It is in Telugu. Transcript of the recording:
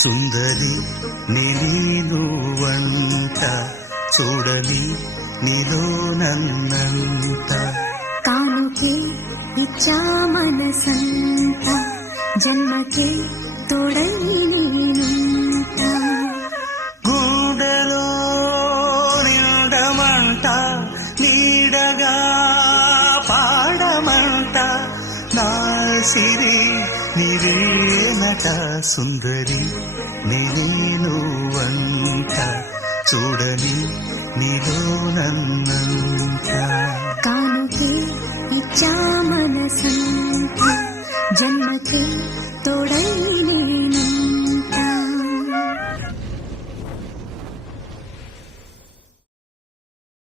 సుందరి నీనువంట చూడని నీలో నన్నంత కానుకే ఇచ్చా మనసంత జన్మకే తోడై నేనుంట గుండెలో నిండమంట నీడగా పాడమంట నా సిరి నీవేనట సుందరి నేనువంట చూడని నీలో నన్నంత కానుకే ఇచ్చా మనసంత జన్మకే తోడై